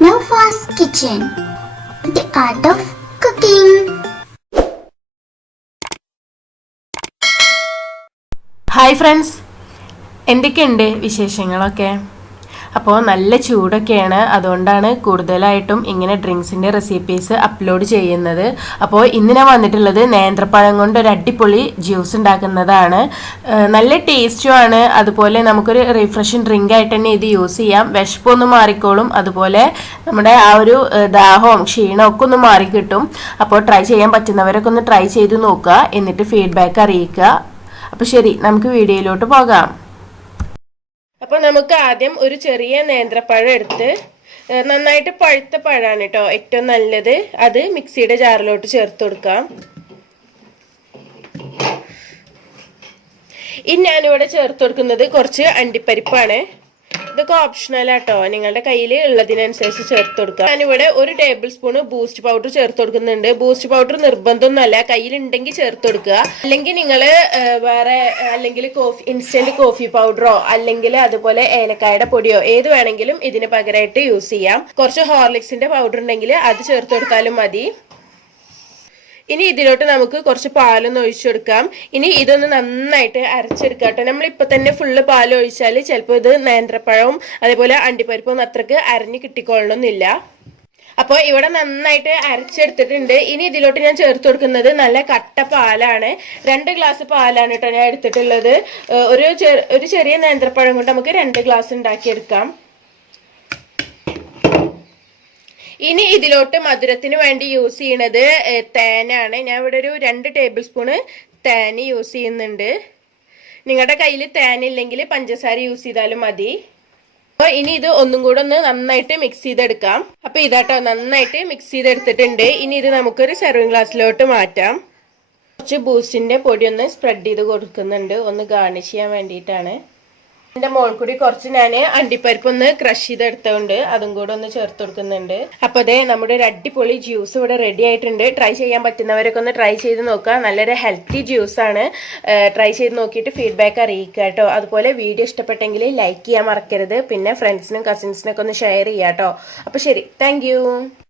Naufas Kitchen, the art of cooking. Hi friends, എന്തൊക്കെയുണ്ട് വിശേഷങ്ങളൊക്കെ? അപ്പോൾ നല്ല ചൂടൊക്കെയാണ്, അതുകൊണ്ടാണ് കൂടുതലായിട്ടും ഇങ്ങനെ ഡ്രിങ്ക്സിൻ്റെ റെസിപ്പീസ് അപ്ലോഡ് ചെയ്യുന്നത്. അപ്പോൾ ഇന്ന് ഞാൻ വന്നിട്ടുള്ളത് നേന്ത്രപ്പഴം കൊണ്ട് ഒരു അടിപൊളി ജ്യൂസ് ഉണ്ടാക്കുന്നതാണ്. നല്ല ടേസ്റ്റുമാണ്, അതുപോലെ നമുക്കൊരു റിഫ്രഷിങ് ഡ്രിങ്ക് ആയിട്ട് തന്നെ ഇത് യൂസ് ചെയ്യാം. വിശപ്പൊന്നും മാറിക്കോളും, അതുപോലെ നമ്മുടെ ആ ഒരു ദാഹവും ക്ഷീണവും ഒക്കെ ഒന്ന് മാറിക്കിട്ടും. അപ്പോൾ ട്രൈ ചെയ്യാൻ പറ്റുന്നവരൊക്കെ ഒന്ന് ട്രൈ ചെയ്ത് നോക്കുക, എന്നിട്ട് ഫീഡ്ബാക്ക് അറിയിക്കുക. അപ്പോൾ ശരി, നമുക്ക് വീഡിയോയിലോട്ട് പോകാം. അപ്പോൾ നമുക്ക് ആദ്യം ഒരു ചെറിയ നേന്ത്രപ്പഴം എടുത്ത്, നന്നായിട്ട് പഴുത്ത പഴമാണ് കേട്ടോ ഏറ്റവും നല്ലത്, അത് മിക്സിയുടെ ജാറിലോട്ട് ചേർത്ത് കൊടുക്കാം. ഇനി ഞാനിവിടെ ചേർത്ത് കൊടുക്കുന്നത് കുറച്ച് അണ്ടിപ്പരിപ്പാണ്. ഇതൊക്കെ ഓപ്ഷണൽ ആട്ടോ, നിങ്ങളുടെ കയ്യിൽ ഉള്ളതിനനുസരിച്ച് ചേർത്ത് കൊടുക്കുക. ഞാനിവിടെ 1 ടേബിൾ സ്പൂൺ ബൂസ്റ്റ് പൗഡർ ചേർത്ത് കൊടുക്കുന്നുണ്ട്. ബൂസ്റ്റ് പൗഡർ നിർബന്ധമൊന്നുമല്ല, കയ്യിലുണ്ടെങ്കിൽ ചേർത്ത് കൊടുക്കുക. അല്ലെങ്കിൽ നിങ്ങൾ വേറെ അല്ലെങ്കിൽ ഇൻസ്റ്റന്റ് കോഫി പൗഡറോ അല്ലെങ്കിൽ അതുപോലെ ഏലക്കായുടെ പൊടിയോ ഏത് വേണമെങ്കിലും ഇതിന് പകരമായിട്ട് യൂസ് ചെയ്യാം. കുറച്ച് ഹോർലിക്സിന്റെ പൗഡർ ഉണ്ടെങ്കിൽ അത് ചേർത്ത് കൊടുത്താലും മതി. ഇനി ഇതിലോട്ട് നമുക്ക് കുറച്ച് പാലൊന്ന് ഒഴിച്ചു കൊടുക്കാം. ഇനി ഇതൊന്ന് നന്നായിട്ട് അരച്ചെടുക്കാം കേട്ടോ. നമ്മളിപ്പോൾ തന്നെ ഫുള്ള് പാൽ ഒഴിച്ചാൽ ചിലപ്പോൾ ഇത് നേന്ത്രപ്പഴവും അതേപോലെ അണ്ടിപ്പരിപ്പും അത്രക്ക് അരഞ്ഞ് കിട്ടിക്കൊള്ളണമെന്നില്ല. അപ്പോൾ ഇവിടെ നന്നായിട്ട് അരച്ചെടുത്തിട്ടുണ്ട്. ഇനി ഇതിലോട്ട് ഞാൻ ചേർത്ത് കൊടുക്കുന്നത് നല്ല കട്ട പാലാണ്. 2 ഗ്ലാസ് പാലാണ് കേട്ടോ ഞാൻ എടുത്തിട്ടുള്ളത്. ഒരു ചെറിയ നേന്ത്രപ്പഴം കൊണ്ട് നമുക്ക് 2 ഗ്ലാസ് ഉണ്ടാക്കിയെടുക്കാം. ഇനി ഇതിലോട്ട് മധുരത്തിന് വേണ്ടി യൂസ് ചെയ്യണത് തേനാണ്. ഞാൻ ഇവിടെ ഒരു 2 ടേബിൾ സ്പൂണ് തേൻ യൂസ് ചെയ്യുന്നുണ്ട്. നിങ്ങളുടെ കയ്യിൽ തേനില്ലെങ്കിൽ പഞ്ചസാര യൂസ് ചെയ്താലും മതി. അപ്പോൾ ഇനി ഇത് ഒന്നും കൂടെ ഒന്ന് നന്നായിട്ട് മിക്സ് ചെയ്തെടുക്കാം. അപ്പോൾ ഇതാട്ടോ നന്നായിട്ട് മിക്സ് ചെയ്തെടുത്തിട്ടുണ്ട്. ഇനി ഇത് നമുക്കൊരു സെർവിങ് ഗ്ലാസ്സിലോട്ട് മാറ്റാം. കുറച്ച് ബൂസ്റ്റിന്റെ പൊടി ഒന്ന് സ്പ്രെഡ് ചെയ്ത് കൊടുക്കുന്നുണ്ട്, ഒന്ന് ഗാർണിഷ് ചെയ്യാൻ വേണ്ടിയിട്ടാണ്. എന്റെ മോൾ കൂടി കുറച്ച് ഞാൻ അണ്ടിപ്പരിപ്പ് ഒന്ന് ക്രഷ് ചെയ്തെടുത്തോണ്ട് അതും കൂടെ ഒന്ന് ചേർത്ത് കൊടുക്കുന്നുണ്ട്. അപ്പൊ അതെ നമ്മുടെ ഒരു അടിപൊളി ജ്യൂസ് ഇവിടെ റെഡി ആയിട്ടുണ്ട്. ട്രൈ ചെയ്യാൻ പറ്റുന്നവരൊക്കെ ഒന്ന് ട്രൈ ചെയ്ത് നോക്കുക. നല്ലൊരു ഹെൽത്തി ജ്യൂസ് ആണ്. ട്രൈ ചെയ്ത് നോക്കിയിട്ട് ഫീഡ്ബാക്ക് അറിയിക്കുക കേട്ടോ. അതുപോലെ വീഡിയോ ഇഷ്ടപ്പെട്ടെങ്കിൽ ലൈക്ക് ചെയ്യാൻ മറക്കരുത്. പിന്നെ ഫ്രണ്ട്സിനും കസിൻസിനൊക്കെ ഒന്ന് ഷെയർ ചെയ്യാം കേട്ടോ. അപ്പൊ ശരി, താങ്ക്